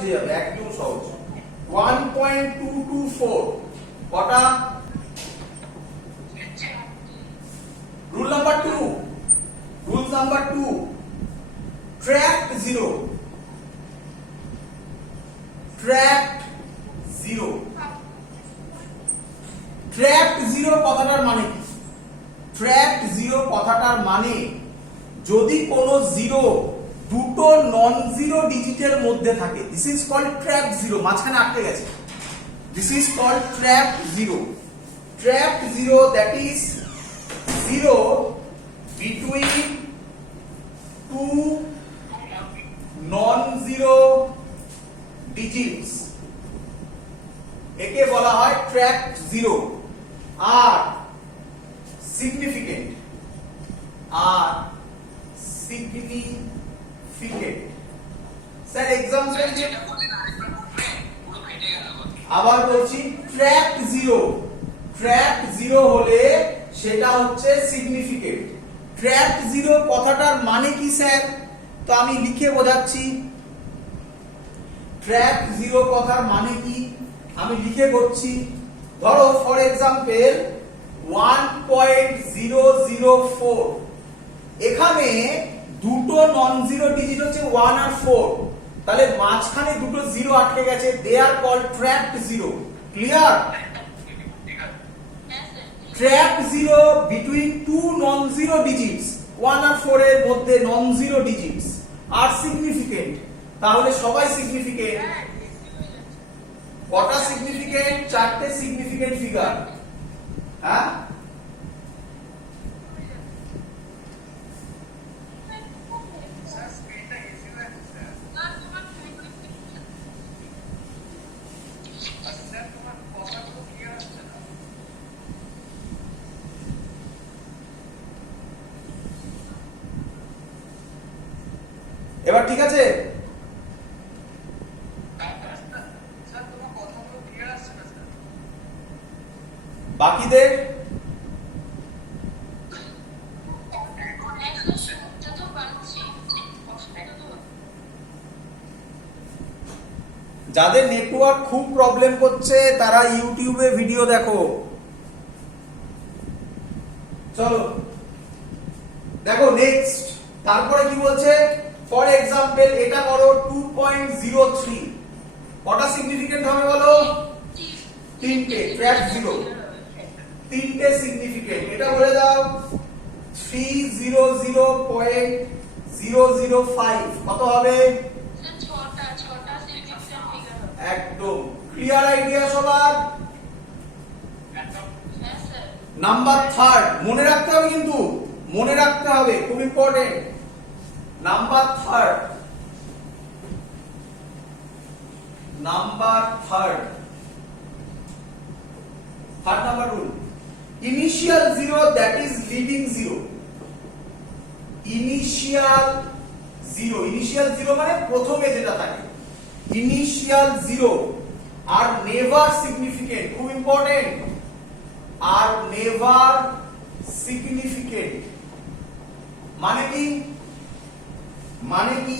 বুঝে যাবে, একদম সহজ। 1.224 কটা? Rule number 2, rule number 2, tract 0, trapped 0। Trapped 0 কথাটার মানে কি? ট্র্যাক্ট 0 কথাটার মানে যদি কোনো জিরো দুটো নন জিরো ডিজিটের মধ্যে থাকে, দিস ইজ কল্ড ট্র্যাক্ট 0, মাঝখানে আটকে গেছে, this is called trapped 0। Trapped 0 that is 0 between two non-zero digits, একে বলা হয় ট্র্যাক্ট 0। আর সিগনিফিকেন্ট, আর সিগনিফিকেন্ট, স্যার এক্সাম্পল আবার বলছি, ট্র্যাক্ট 0, ট্র্যাক্ট 0 হলে সেটা হচ্ছে সিগনিফিকেন্ট। ট্র্যাক্ট 0 কথাটার মানে কি স্যার? তো আমি লিখে বোঝাচ্ছি। ট্র্যাক্ট 0 কথার মানে কি আমি লিখে করছি। ধরো ফর এক্সাম্পল 1.004, এখানে দুটো নন জিরো ডিজিট হচ্ছে 1 আর 4, তাহলে মাঝখানে দুটো জিরো আটকে গেছে, they are called trapped 0। Clear? Trapped 0 between two non-zero digits, 1 আর 4 এর মধ্যে non zero digits, are significant, তাহলে সবাই সিগনিফিকেন্ট। কটা সিগনিফিকেন্ট? 4টে significant figure. হ্যাঁ, এবার ঠিক আছে? বাকিদের যাদের নেটওয়ার্ক খুব প্রবলেম করছে তারা ইউটিউবে ভিডিও দেখো। চলো দেখো নেক্সট, তারপরে কি বলছে? ফর এক্সাম্পল এটা করো 2.03, কটা সিগনিফিকেন্ট হবে বলো? 3টে। ট্র্যাক্ট 0, 3টে সিগনিফিকেন্ট। এটা বলে দাও 300.005 কত হবে? একদম ক্লিয়ার আইডিয়া সবার? নাম্বার 3 মনে রাখতে হবে, কিন্তু মনে রাখতে হবে, খুব important. Number 3, number 3, third number rule, initial 0 that is leading 0। Initial 0, initial 0 মানে প্রথমে যেটা থাকে, ইনিশিয়াল 0 আর নেভার সিগনিফিকেন্ট, খুব ইম্পর্টেন্ট, আর নেভার সিগনিফিকেন্ট মানে কি? মানে কি?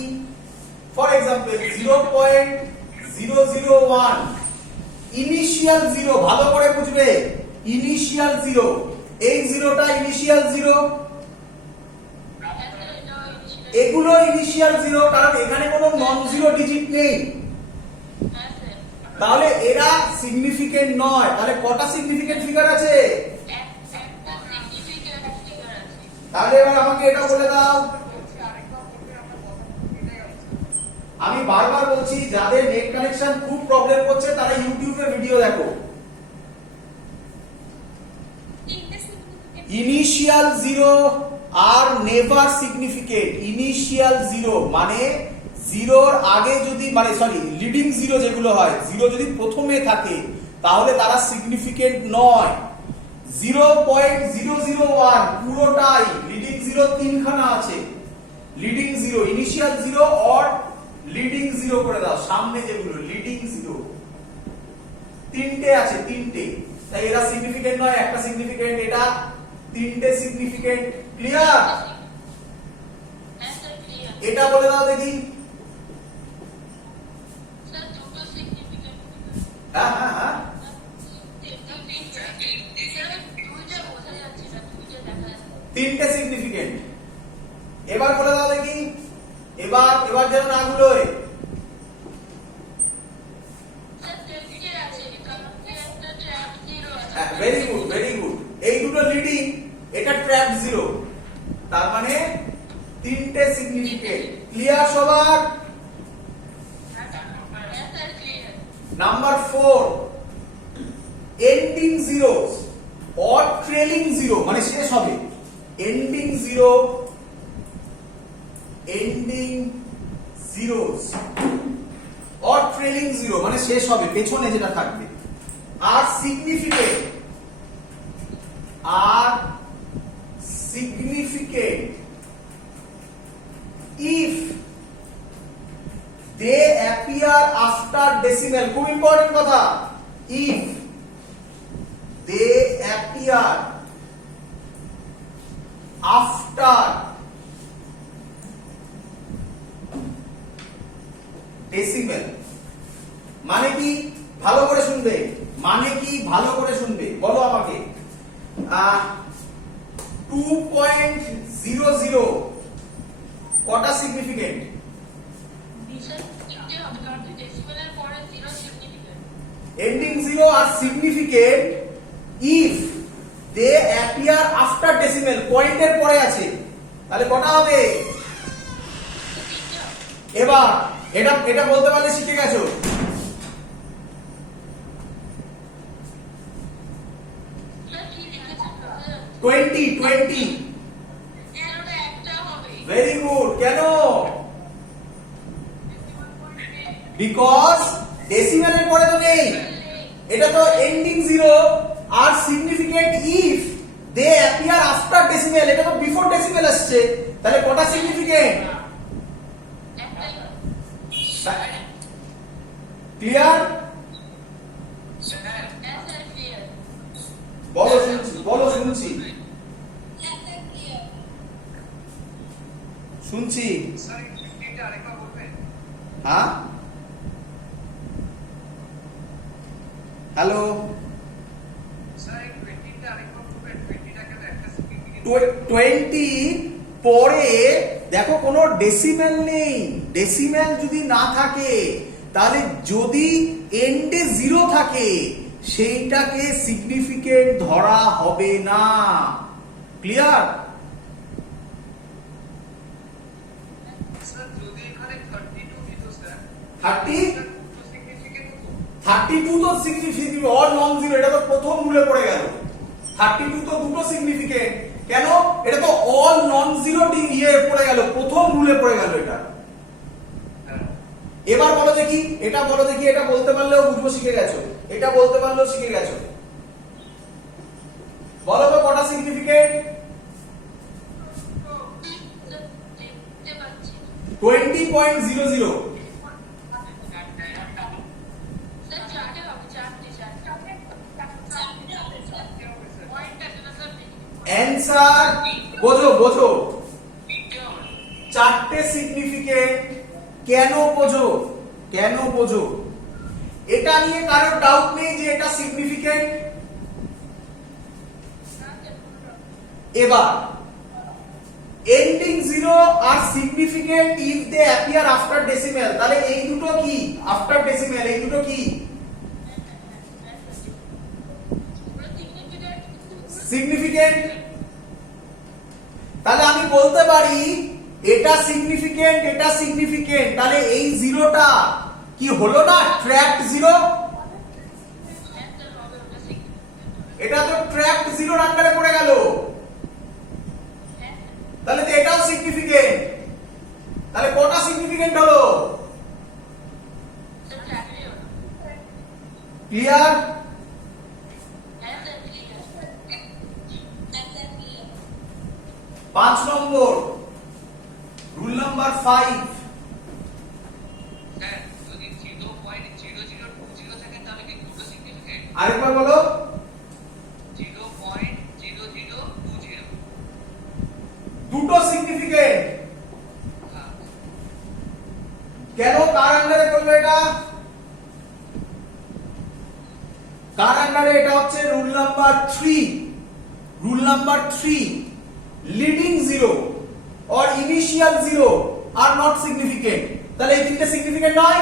ফর এক্সাম্পল 0.001, ইনিশিয়াল 0, ভালো করে বুঝবে, ইনিশিয়াল 0, এই জিরোটা ইনিশিয়াল 0, এগুলো ইনিশিয়াল 0, কারণ এখানে কোনো নন জিরো ডিজিট নেই, তাহলে এরা সিগনিফিকেন্ট নয়। তাহলে কটা সিগনিফিকেন্ট ফিগার আছে? তাহলে এবার আমাকে এটা বলে দাও। আমি বারবার বলছি, যাদের নেট কানেকশন খুব প্রবলেম করছে তারা ইউটিউবে ভিডিও দেখো। ইনিশিয়াল 0 আর নেভার সিগনিফিকেন্ট। ইনিশিয়াল 0 মানে জিরোর আগে যদি, মানে সরি লিডিং 0 যেগুলো হয়, 0 যদি প্রথমে থাকে তাহলে তারা সিগনিফিকেন্ট নয়। 0.001 পুরোটাই লিডিং 0, 3খানা আছে লিডিং 0, ইনিশিয়াল 0 অর লিডিং 0 করে দাও, সামনে যেগুলো লিডিং 0 3টে আছে, 3টে, তাই এরা সিগনিফিকেন্ট নয়, একটা সিগনিফিকেন্ট, এটা 3টে সিগনিফিকেন্ট। ক্লিয়ার? এটা বলে দাও দেখি। হ্যাঁ হ্যাঁ হ্যাঁ তিনটে সিগনিফিকেন্ট। এবার বলে দাও দেখি, এবার এবার যেন না গুলোয়। ভেরি গুড ভেরি গুড, এই দুটো লিডিং, এটা ট্র্যাপ জিরো, তার মানে তিনটে সিগনিফিকেন্ট। ক্লিয়ার সবার? Number 4, ending zeros or trailing zero মানে শেষ হবে। Ending zero, ending zeros or trailing zero মানে শেষ হবে, পেছনে যেটা থাকবে। Are significant, R significant if they appear after decimal, খুব ইম্পর্টেন্ট কথা, if they appear after decimal মানে কি ভালো করে শুনবে, মানে কি ভালো করে শুনবে, বলো আমাকে। 2.00 কটা significant? Ending zero are significant if they appear after decimal, পয়েন্টের পরে আছে, তাহলে কটা হবে? এবার এটা এটা বলতে পারলে শিখে গেছো। Twenty very good. কেন? বিকজ ডেসিমেলের পরে তো নেই, এটা তো ending zero are significant if they appear after decimal, এটা তো বিফোর ডেসিমেল আসছে, তাহলে কটা সিগনিফিকেন্ট? ক্লিয়ার? বলো শুনছি, বলো শুনছি শুনছি। হ্যাঁ হ্যালো, 20 পরে দেখো কোনো ডেসিমেল নেই, ডেসিমেল যদি না থাকে তাহলে যদি এন্ডে জিরো থাকে সেইটাকে সিগনিফিকেন্ট ধরা হবে না। ক্লিয়ার? থার্টি টু তো সিগনিফিকেন্ট অর নন জিরো, এটা তো প্রথম রুলে পড়ে গেল। 32 তো দুটো সিগনিফিকেন্ট, কেন? এটা তো অল নন জিরো ইয়ে পড়ে গেল, প্রথম রুলে পড়ে গেল এটা। এবার বলো দেখি, এটা বলো দেখি, এটা বলতে পারলেও বুঝবো শিখে গেছো, এটা বলতে পারলেও শিখে গেছো। বলো তো কটা সিগনিফিকেন্ট? 20.00। অ্যানসার বোঝো বোঝো, চারটে সিগনিফিকেন্ট। কেন বোঝো, কেন বোঝো? এটা নিয়ে কারোর ডাউট নেই যে এটা সিগনিফিকেন্ট? এবার ending zero are significant if they appear after decimal, তাহলে এই দুটো কি আফটার ডেসিমেল, এই দুটো কি সিগনিফিকেন্ট? তাহলে আমি বলতে পারি এটা সিগনিফিকেন্ট, এটা সিগনিফিকেন্ট, তাহলে এই জিরোটা কি হলো না ট্র্যাপড জিরো? এটা তো ট্র্যাপড জিরোর আন্ডারে পড়ে গেল, তাহলে তো এটাও সিগনিফিকেন্ট। তাহলে কটা সিগনিফিকেন্ট হলো? ক্লিয়ার? পাঁচ নম্বর রুল নাম্বার 5, আরেকবার বলো। 0.0020 দুটো সিগনিফিকেন্ট। কেন? কার আন্ডারে করলো এটা? আন্ডারে এটা হচ্ছে rule number 3। Rule number 3, leading zero or initial zero are not significant. তাহলে এই তিনটে সিগনিফিকেন্ট নয়।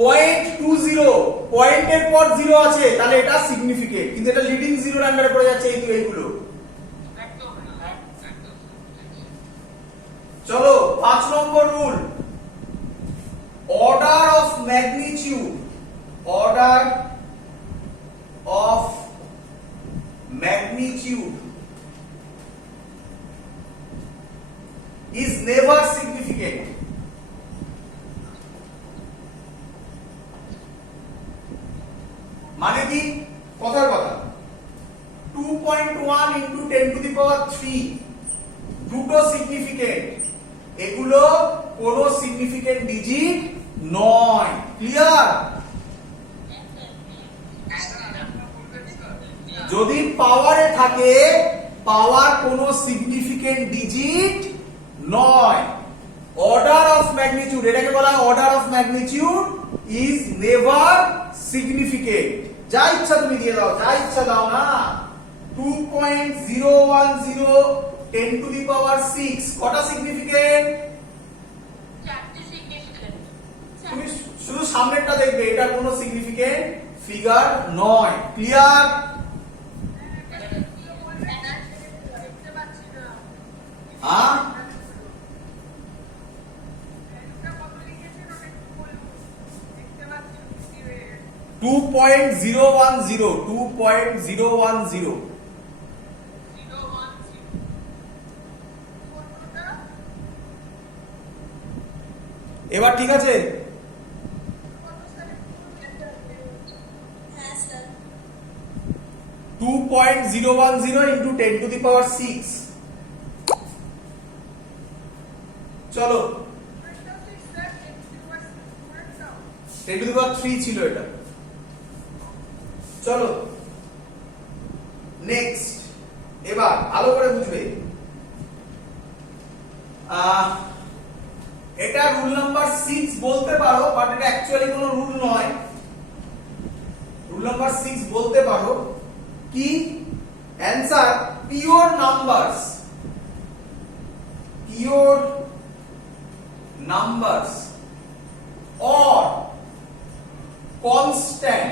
পয়েন্ট 20 পয়েন্টের পর জিরো আছে, তাহলে এটা সিগনিফিকেন্ট, কিন্তু এটা লিডিং জিরোর আন্ডারে পড়ে যাচ্ছে এইগুলো। চলো 5 number rule, order of magnitude. Order of magnitude is never significant। মানে কি? কথার কথা, 2.1 into 10 to the power 3 দুটো সিগনিফিকেন্ট, এগুলো কোনো সিগনিফিকেন্ট ডিজিট নয়। ক্লিয়ার? যদি পাওয়ারে থাকে, পাওয়ার কোনো সিগনিফিকেন্ট ডিজিট নয়। অর্ডার অফ ম্যাগনিটিউড, এটাকে বলা হয় order of magnitude is never significant. যা ইচ্ছা তুমি দিয়ে দাও, যা ইচ্ছা দাও না। 2.010 10 to the power 6 কটা সিগনিফিকেন্ট? তুমি শুধু সামনেরটা দেখবে, এটা কোনো সিগনিফিকেন্ট ফিগার নয়। ক্লিয়ার? হ্যাঁ, 2.010 এবার ঠিক আছে? হ্যাঁ sir. 2.010 into 10 to the power 6। চলো 10 to the power 3 ছিল এটা। চলো নেক্সট, এবার ভালো করে বুঝবে। এটা রুল নাম্বার 6 বলতে পারো, বাট এটা অ্যাকচুয়ালি কোনো রুল নয়। রুল নাম্বার 6 বলতে পারো কি? Answer pure numbers. Pure numbers or constant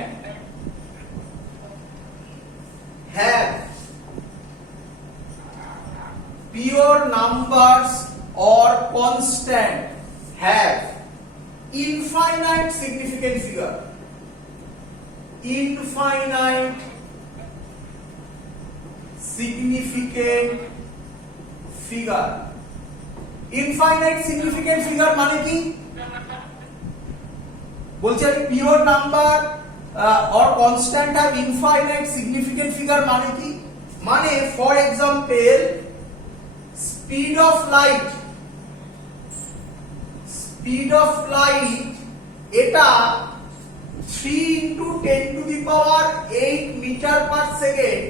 have pure numbers or constant have infinite significant figure। Infinite significant figure। Infinite significant figure মানে কি? বলছি আমি pure number or constant have infinite significant figure মানে কি? মানে for example speed of light, speed of light এটা 3 into 10 to the power 8 metre per second.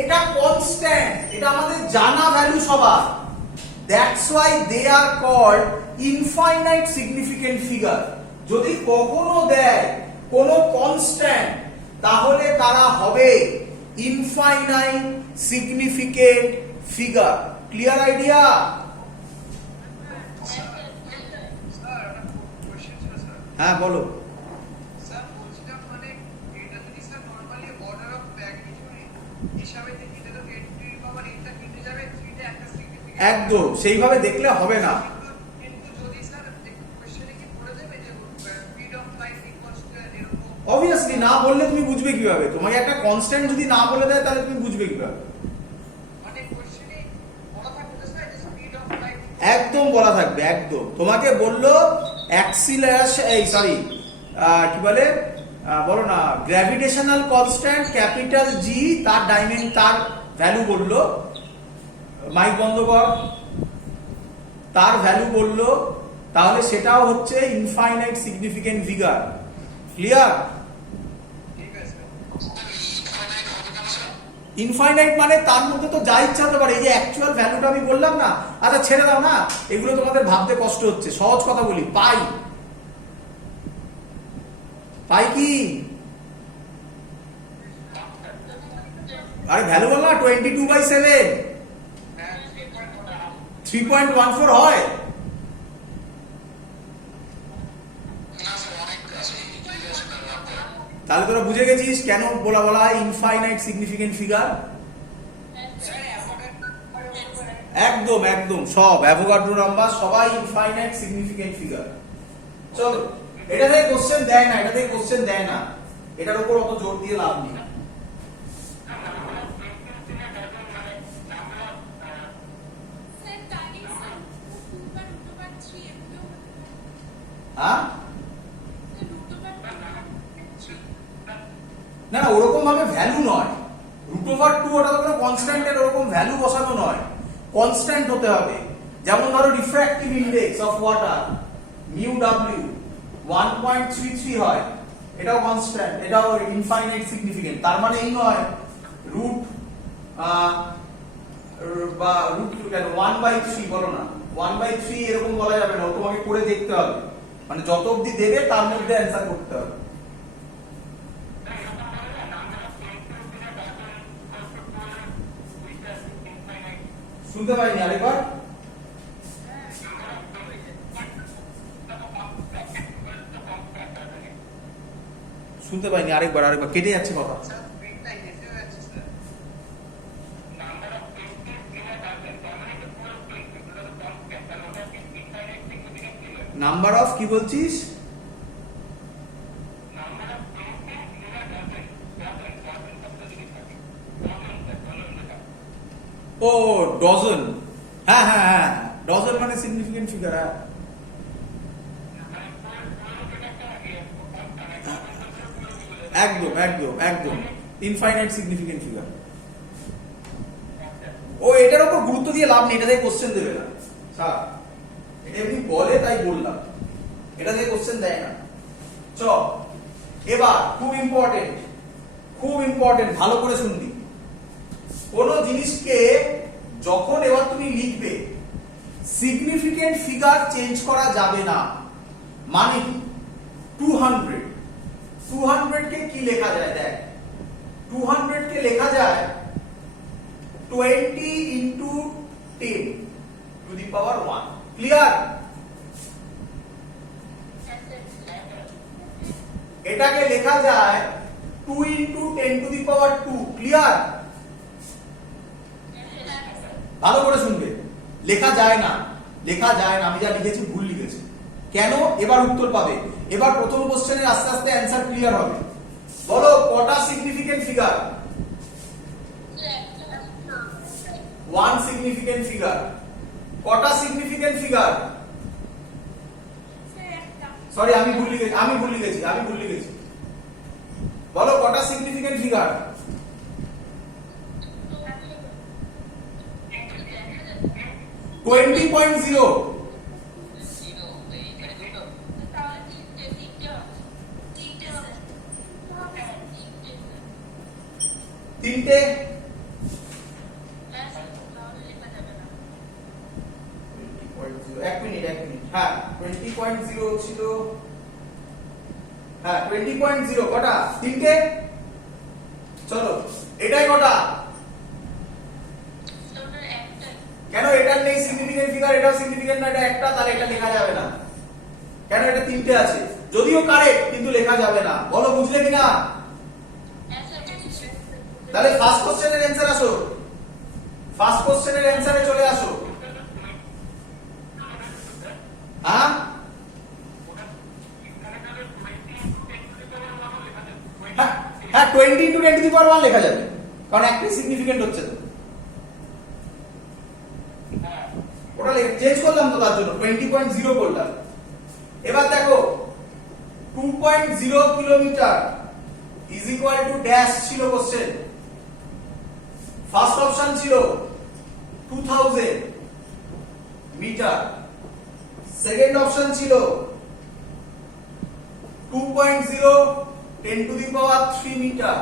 এটা constant, এটা আমাদের জানা ভ্যালু সবার। That's why they are called infinite significant figure. যদি কখনো দেয় কোনো কনস্ট্যান্ট, তাহলে তারা হবে infinite significant figure. Clear idea? হ্যাঁ বলো। একদম সেইভাবে দেখলে হবে না। অবভিয়াসলি না বললে তুমি বুঝবে কিভাবে? তোমাকে একটা কনস্ট্যান্ট যদি না বলে দেয়, তাহলে তুমি বুঝবে কিভাবে? একদম বলা থাকবে, একদম। তোমাকে বললো অ্যাক্সিলারেশন, এই সরি কি বলে বলো না, গ্র্যাভিটেশনাল কনস্ট্যান্ট ক্যাপিটাল জি, তার তার ভ্যালু বললো, মাইক বন্ধ কর, তার ভ্যালু বললো, তাহলে সেটাও হচ্ছে infinite significant figure. Clear? Infinite মানে তার মধ্যে তো যা ইচ্ছা হতে পারে। এই যে অ্যাকচুয়াল ভ্যালুটা আমি বললাম না, আচ্ছা ছেড়ে দাও না, এগুলো তোমাদের ভাবতে কষ্ট হচ্ছে। সহজ কথা বলি, পাই, পাই কি আরে ভ্যালু বল না 22/7 3.14 হয়। তাহলে তোরা বুঝে গেছিস কেন বলা হয় ইনফাইনাইট সিগনিফিকেন্ট ফিগার। একদম একদম সব অ্যাভোগাড্রো নাম্বার সবাই ইনফাইনাইট সিগনিফিকেন্ট ফিগার। চলো এটা থেকে কোশ্চেন দেয় না, এটা থেকে কোশ্চেন দেয় না, এটার উপর অত জোর দিয়ে লাভ নেই। হ্যাঁ না না ওরকম ভাবে ভ্যালু নয়, √2 ওটা তো কোনো কনস্ট্যান্টের ওরকম ভ্যালু বসানো নয়, কনস্ট্যান্ট হতে হবে। যেমন ধরো refractive index of water mu W 1.33 হয়, এটাও কনস্ট্যান্ট, এটাও ইনফাইনাইট সিগনিফিকেন্ট। তার মানে এই নয় রুট বা √2 কেন 1/3 বলো না, 1/3 এরকম বলা যাবে না, তোমাকে করে দেখতে হবে, মানে যত অবধি দেবে তার মধ্যে অ্যান্সার করতে হবে। শুনতে পাইনি আরেকবার। শুনতে পাইনি আরেকবার, আরেকবার কেটে যাচ্ছে কথা। নাম্বার অফ কি বলছিস? ও ডজন, হ্যাঁ হ্যাঁ হ্যাঁ ডজন মানে সিগনিফিকেন্ট ফিগার। একদম একদম একদম ইনফাইনাইট সিগনিফিকেন্ট ফিগার। ও এটার উপর গুরুত্ব দিয়ে লাভ নেই, এটা দিয়ে কোশ্চেন দেবে না স্যার, এটা এমনি বলে তাই বললাম, এটা দিয়ে কোশ্চেন দেয় না। চ এবার খুব ইম্পর্টেন্ট, খুব ইম্পর্টেন্ট, ভালো করে শুনবি। কোন জিনিসকে যখন এবার তুমি লিখবে সিগনিফিকেন্ট ফিগার চেঞ্জ করা যাবে না, মানে কি 200 কে কি লেখা যায়? দেখ 200 কে লেখা যায় 20 into 10 to the power 1। Clear? এটাকে লেখা যায় 2 into 10 to the power 2। Clear? ভালো করে শুনবে, লেখা যায় না, লেখা যায় না, আমি যা লিখেছি ভুল লিখেছি। কেন? এবার উত্তর পাবে, এবার প্রথম কোশ্চেনের আস্তে আস্তে অ্যান্সার ক্লিয়ার হবে। বলো কটা সিগনিফিকেন্ট ফিগার? 1 significant figure. কটা সিগনিফিকেন্ট ফিগার? সরি আমি ভুল লিখেছি। বলো কটা সিগনিফিকেন্ট ফিগার? 20.0। তিনটে? এক মিনিট, হ্যাঁ 20.0 ছিল, হ্যাঁ 20.0 কটা? তিনটে। চলো এটাই কটা? কেন এটার নেই সিগনিফিকেন্ট ফিগার, এটাও সিগনিফিকেন্ট না, এটা একটা, তাহলে এটা লেখা যাবে না। কেন? এটা তিনটে আছে, যদিও কারেক্ট কিন্তু লেখা যাবে না। বলো বুঝলে কিনা? তাহলে ফার্স্ট কোশ্চেনের অ্যানসার আসো, ফার্স্ট কোশ্চেনের অ্যানসারে চলে আসো। হ্যাঁ হ্যাঁ 20 into 10 to the power 1 লেখা যাবে, কারণ একটাই সিগনিফিকেন্ট হচ্ছে তো। ওটা চেঞ্জ করলাম তো, তার জন্য 20.0 করলাম। এবার দেখো 2.0 kilometre is equal to dash ছিল কোশ্চেন। ফার্স্ট অপশন ছিল 2000 মিটার, সেকেন্ড অপশন ছিল 2.0 10 to the power 3 metre,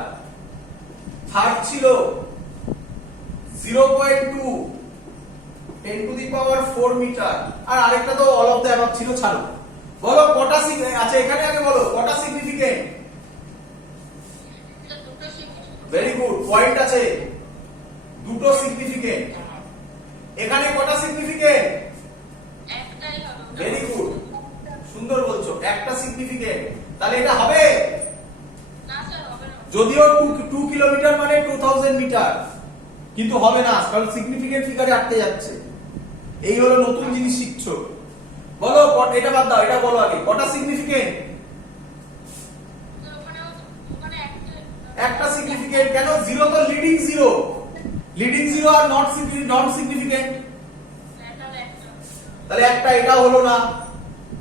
third ছিল 0.2 10 to the power 4 মিটার, আর আরেকটা তো অল অফ দ্য অ্যাবাভ ছিল। ছাড়ো, বলো কটা আচ্ছা এখানে আগে বলো কটা সিগনিফিকেন্ট? ভেরি গুড, পয়েন্ট আছে। দুটো সিগনিফিকেন্ট। এখানে কটা সিগনিফিকেন্ট? একটাই হবে। ভেরি গুড, সুন্দর বলছো, একটা সিগনিফিকেন্ট। তাহলে এটা হবে? না স্যার হবে না। যদিও 2 কিলোমিটার মানে 2000 মিটার, কিন্তু হবে না কারণ সিগনিফিকেন্ট ফিগারে আটকে যাচ্ছে। এই হলো নতুন জিনিস শিখছো। বলো এটা বাদ দাও, এটা বলো আগে কটা সিগনিফিকেন্ট? তো ওখানে একটা সিগনিফিকেন্ট। কেন? জিরো তো leading zero, leading zero are not significant, তাহলে একটা। তাহলে একটা, এটা হলো না।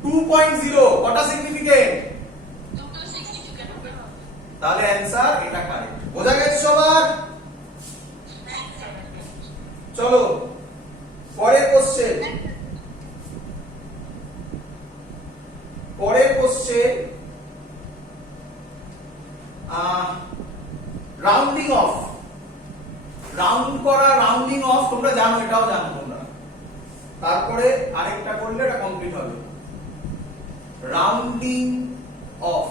2.0 কটা সিগনিফিকেন্ট? দুটো সিগনিফিকেন্ট হবে না। তাহলে অ্যানসার এটা কারেক্ট। বোঝা গেছে সবার? চলো পরের কোশ্চেন। পরের কোশ্চেন রাউন্ডিং অফ। রাউন্ড করা, রাউন্ডিং অফ তোমরা জানো, এটাও জানো তোমরা। তারপরে আরেকটা করলে এটা কমপ্লিট হবে। Rounding of.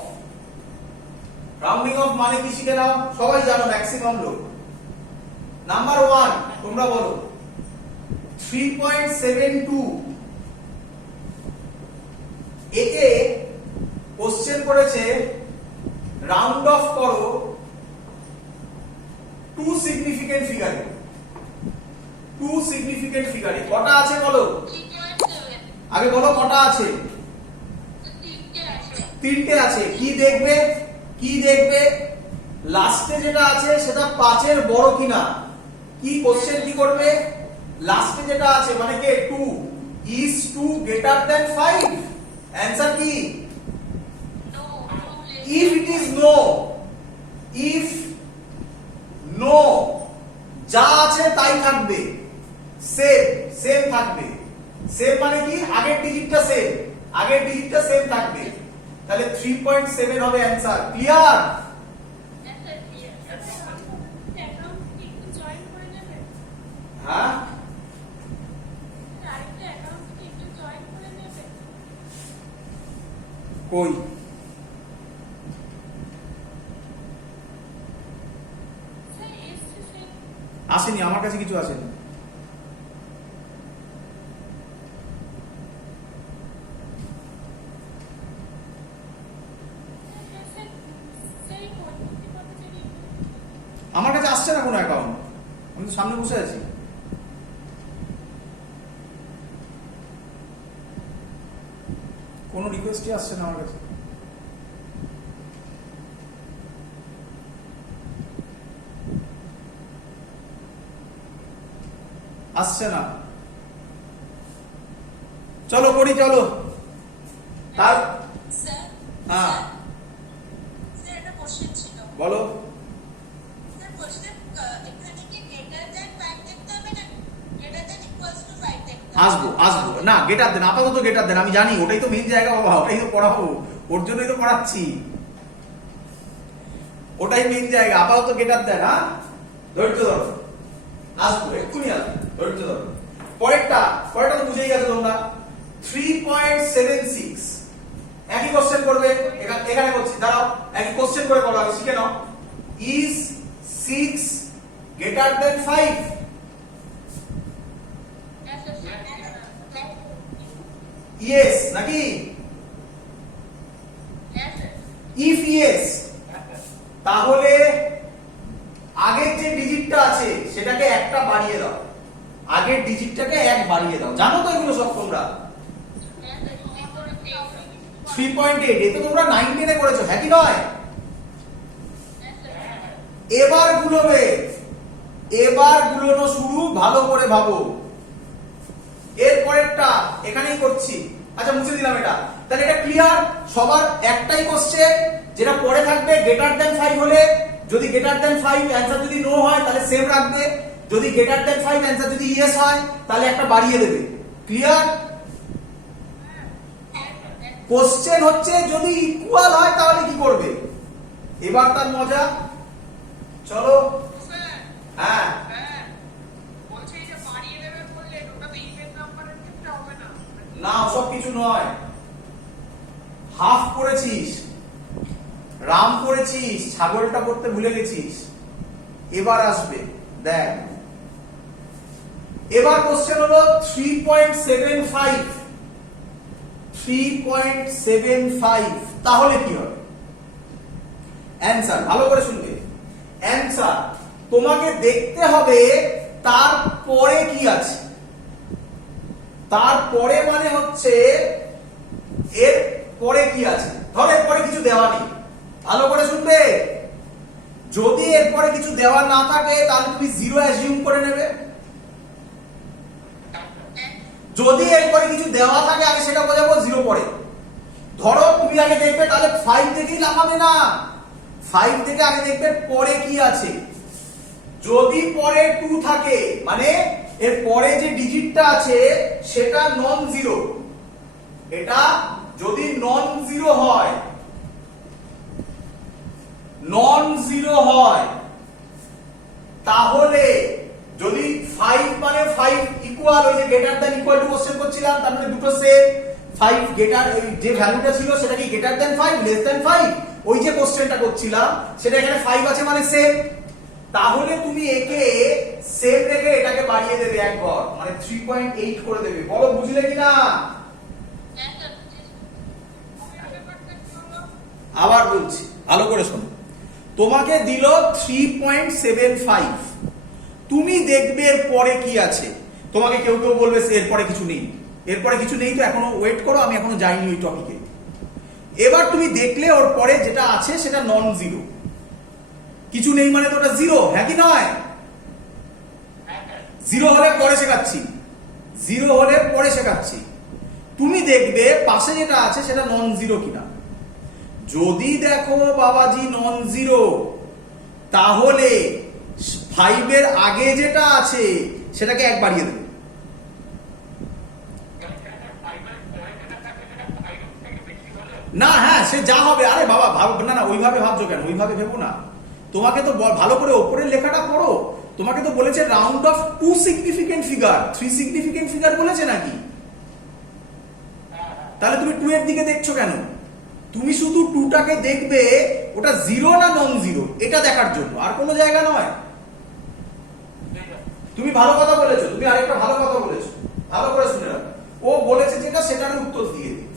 রাউন্ডিং অফ মানে কি শিখে নাও, সবাই জানো ম্যাক্সিমাম লোক। নাম্বার 1 তোমরা বলো 3.72। একে কোশ্চেন করেছে রাউন্ড অফ করো 2 সিগনিফিকেন্ট ফিগারে। 2 সিগনিফিকেন্ট ফিগারে কটা আছে বলো? 3.7 আগে বলো কটা আছে? তিনটে আছে। তিনটে আছে। কি দেখবে? কি দেখবে? লাস্টে যেটা আছে সেটা 5 এর বড় কিনা। কি কোশ্চেন কি করবে? লাস্টে যেটা আছে মানে কে 2 is 2 greater than 5? অ্যানসার কি? No. if it is no, if no যা আছে তাই থাকবে, সেম থাকবে। সেম মানে কি? আগের ডিজিটটা সেম, আগের ডিজিটটা সেম থাকবে। তাহলে 3.7 হবে answer. Clear? Answer clear. Account একটু জয়েন করে নেবে। হ্যাঁ, আরেকটা অ্যাকাউন্ট একটু জয়েন করে নেবে। কই স্যার এসছে সেই আসেনি, আমার কাছে কিছু আসেনি। সেই পদ্ধতি কর্মচারী আমার কাছে আসছে না কোনো অ্যাকাউন্ট, আমি তো সামনে বসে আছি। কোনো রিকোয়েস্টই আসছে না আমার কাছে। আসছে না। চলো করি, চলো। তার স্যার হ্যাঁ স্যার একটা কোশ্চেন ছিল। বলো। স্যার কোশ্চেন এখানে কি গ্রেটার দ্যান 5 দেখতে হবে না গ্রেটার দ্যান ইকুয়ালস টু 5 দেখতে হবে? আসবো না, গেটার দেন, আপাতত গেটার দেন। আমি জানি ওটাই তো মেইন জায়গা বাবা, ওটাই তো পড়াবো, ওর জন্যই তো পড়াচ্ছি, ওটাই মেইন জায়গা। আপাতত গেটার দেন। হ্যাঁ, ধৈর্য ধরো, আসবো, এক্ষুনি আসবো, ধৈর্য ধরো। পরেরটা তো বুঝেই গেছো তোমরা। 3.76 একই কোশ্চেন করবে। এখানে করছি, দাঁড়াও, একই কোশ্চেন করে করো, আগে শিখে নাও। Is 6 greater than 5? ইয়েস নাকি? ইফ ইয়েস, তাহলে আগের যে ডিজিটটা আছে সেটাকে একটা বাড়িয়ে দাও, আগের ডিজিটটাকে 1 বাড়িয়ে দাও। জানো তো এগুলো সব তোমরা? 3.8 এ তো তোমরা 9 10 এ করেছো, হ্যাঁ কি নয়? এবার গুলোবে, এবার গুলোনো শুরু, ভালো করে ভাবো। এরপরেরটা এখানেই করছি। আচ্ছা মুছে দিলাম এটা। তাহলে এটা ক্লিয়ার সবার? একটাই কোশ্চেন, যেটা পরে থাকবে গ্রেটার দ্যান 5 হলে, যদি গ্রেটার দ্যান 5 অ্যানসার যদি নো হয় তাহলে সেম রাখবে, যদি গ্রেটার দ্যান 5 অ্যানসার যদি ইয়েস হয় তাহলে একটা বাড়িয়ে দেবে। ক্লিয়ার? কোশ্চেন হচ্ছে যদি ইকুয়াল হয় তাহলে কি করবে, এবার তার মজা। চলো। হ্যাঁ, না ওসব কিছু নয়। হাফ করেছিস, রাম করেছিস, ছাগলটা করতে ভুলে গেছিস। এবার আসবে দেখ, এবার কোশ্চেন হলো 3.75 3.75 তাহলে কি হবে অ্যানসার ভালো করে শুনবে অ্যানসার তোমাকে দেখতে হবে তারপরে কি আছে তারপরে মানে হচ্ছে এর পরে কি আছে ধর এরপরে কিছু দেওয়া নেই ভালো করে শুনবে যদি এরপরে কিছু দেওয়া না থাকে তাহলে তুমি জিরো অ্যাজিউম করে নেবে যদি এরপরে কিছু দেওয়া থাকে আগে সেটা বোঝাবো জিরো পরে ধরো তুমি আগে দেখবে তাহলে 5 থেকেই লাগাবে না 5 থেকে আগে দেখবে পরে কি আছে যদি পরে 2 থাকে মানে এর পরে যে ডিজিটটা আছে সেটা নন জিরো এটা যদি নন জিরো হয় তাহলে যদি 5 মানে 5 ইকুয়াল ওই যে greater than equal to question করছিলাম তার মানে দুটো সেম 5 গ্রেটার যে ভ্যালুটা ছিল সেটা কি গ্রেটার দ্যান 5 লেস দ্যান 5 ওই যে কোশ্চেনটা করছিলাম সেটা এখানে 5 আছে মানে সেম তাহলে তুমি একে সেম রেখে এটাকে বাড়িয়ে দেবে এক ঘর মানে 3.8 করে দেবে বলো বুঝলে কিনা আবার বলছি ভালো করে শোনো তোমাকে দিল 3.75 তুমি দেখবে এর পরে কি আছে তোমাকে কেউ কেউ বলবে এরপরে কিছু নেই এরপরে কিছু নেই তো এখনো ওয়েট করো আমি এখনো যাইনি ওই টপিকে এবার তুমি দেখলে ওর পরে যেটা আছে সেটা নন জিরো কিছু নেই মানে তো ওটা জিরো হ্যাঁ কি নয় জিরো হলে পরে শেখাচ্ছি তুমি দেখবে পাশে যেটা আছে সেটা নন জিরো কিনা যদি দেখো বাবাজি নন জিরো তাহলে 5 এর আগে যেটা আছে সেটাকে এক বাড়িয়ে দেবে না হ্যাঁ সে যা হবে আরে বাবা ভাব না ওইভাবে ভাবছো কেন ওইভাবে ভেবো না তোমাকে তো ভালো করে উপরের লেখাটা পড়ো তোমাকে তো বলেছে round of 2 significant figure 3 significant figure বলেছে নাকি তাহলে তুমি 2 এর দিকে দেখছো কেন তুমি শুধু 2টাকে দেখবে ওটা জিরো না নন জিরো এটা দেখার জন্য আর কোনো জায়গা নয় তুমি ভালো কথা বলেছো তুমি আরেকটা ভালো কথা বলেছো ভালো করে শুনে রাখো ও বলেছে যেটা সেটার উত্তর দিয়ে দিই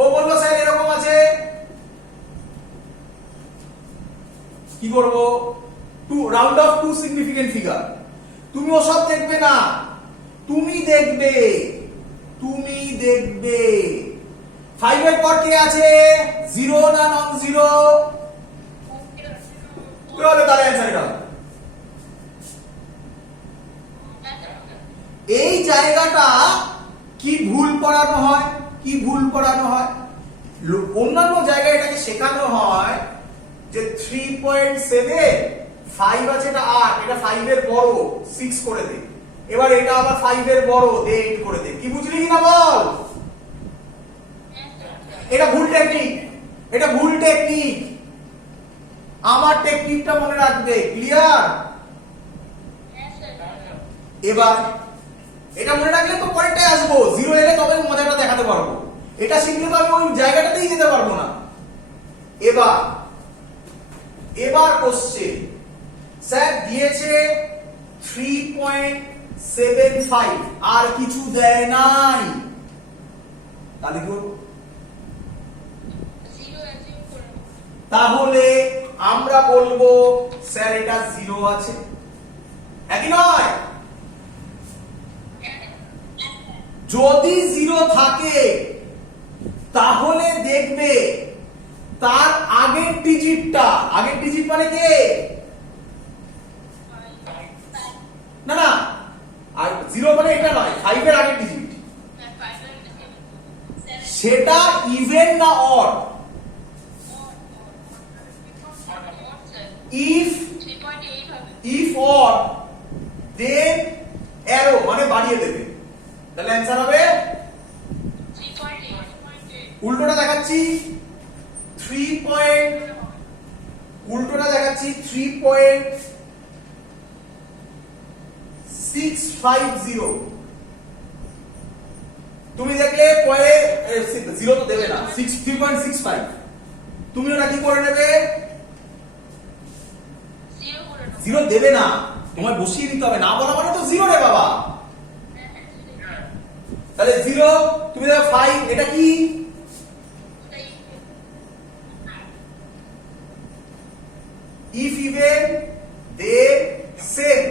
ও বললো স্যার এরকম আছে কি করব রাউন্ড অফ 2 সিগনিফিকেন্ট ফিগার তুমি ওসব দেখবে না তুমি দেখবে 5 এর পর কে আছে জিরো না নন জিরো তাহলে অ্যানসার এটা এই জায়গাটা কি ভুল করানো হয় অন্যান্য জায়গায় এটাকে শেখানো হয় যে 3.7 5 আছে এটা 8 এটা 5 এর বড় 6 করে দে এবার এটা আবার 5 এর বড় দে 8 করে দে কি বুঝলি কিনা বল এটা ভুল টেকনিক আমার টেকনিকটা মনে রাখবে ক্লিয়ার এবার এটা মনে রাখলে তো পরেরটাই আসবো জিরো এলে তবে মজাটা দেখাতে পারবো এটা শিখলে তো আমি ওই জায়গাটাতেই যেতে পারবো না এবার কোশ্চেন স্যার দিয়েছে 3.75 আর কিছু দেয় নাই তাহলে কি করব তাহলে আমরা বলবো স্যার এটা জিরো আছে একই নয় যদি জিরো থাকে তাহলে দেখবে তার আগের ডিজিট মানে কে না আর জিরো মানে এটা নয় 5 এর আগের ডিজিট সেটা ইভেন না odd if odd then arrow মানে বাড়িয়ে দেবে তাহলে অ্যানসার হবে 3.8 উল্টোটা দেখাচ্ছি 3.650 তুমি দেখলে পরে জিরো তো দেবে না 3.65 তুমি ওটা কি করে নেবে জিরো দেবে না তোমায় বসিয়ে দিতে হবে না বলা মানে তো জিরো রে বাবা তাহলে 0 তুমি দেখো 5 এটা কি if even they same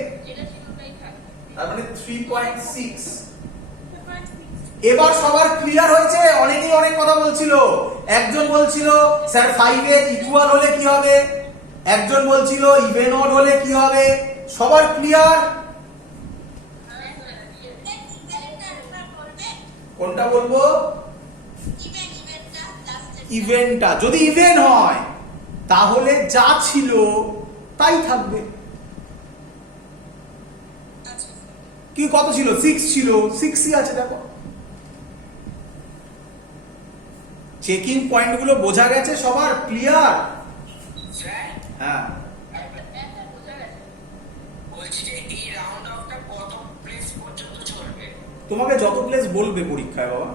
তার মানে 3.6 এবার সবার ক্লিয়ার হয়েছে অনেকেই অনেক কথা বলছিল একজন বলছিল স্যার 5 এর ইকুয়াল হলে কি হবে একজন বলছিল ইভেন অড হলে কি হবে সবার ক্লিয়ার কোনটা বলবো ইভেন্টটা যদি ইভেন হয় তাহলে যা ছিল তাই থাকবে কি কত ছিল 6 ছিল 6ই আছে দেখো চেকিং পয়েন্ট গুলো বোঝা গেছে সবার ক্লিয়ার হ্যাঁ তোমাকে যত প্লেস বলবে পরীক্ষায় বাবা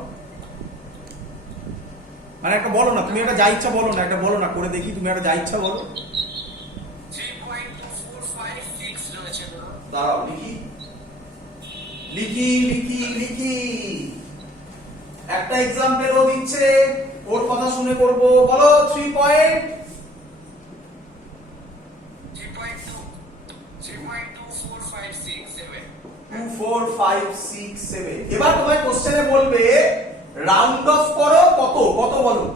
মানে একটা বলো না তুমি একটা যা ইচ্ছা বলো না একটা বলো না করে দেখি তুমি একটা যা ইচ্ছা বলো 3.2456 রয়েছে দাঁড়াও লিখি লিখি লিখি লিখি একটা এক্সাম্পল ও দিচ্ছে ওর কথা শুনে করব বলো 3.2456 এবার তোমার কোশ্চেনে বলবে রাউন্ড অফ করো কত কত বলো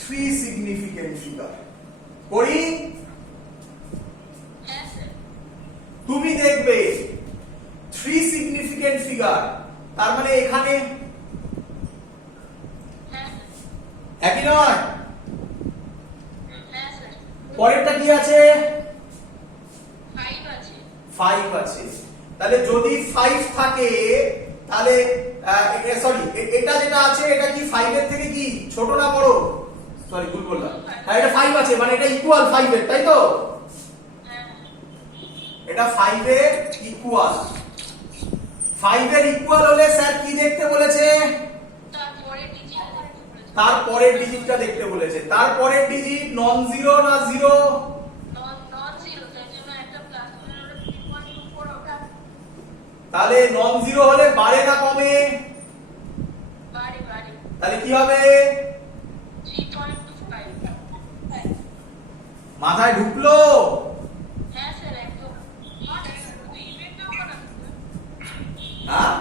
3 সিগনিফিকেন্ট ফিগার করি তুমি দেখবে 3 সিগনিফিকেন্ট ফিগার তার মানে এখানে একই নয় পরেরটা কি আছে 5 আছে তাহলে যদি 5 থাকে তাহলে সরি এটা যেটা আছে এটা কি 5 এর থেকে কি ছোট না বড় সরি ভুল বললাম হ্যাঁ এটা 5 আছে মানে এটা ইকুয়াল 5 এর তাই তো এটা 5 এর ইকুয়াল 5 এর ইকুয়াল হলে স্যার কি দেখতে বলেছে তারপরের ডিজিটটা দেখতে বলেছে তারপরের ডিজিট নন জিরো না জিরো তাহলে নন জিরো হলে বাড়ে না কমে তাহলে কি হবে মাথায় ঢুকলো হ্যাঁ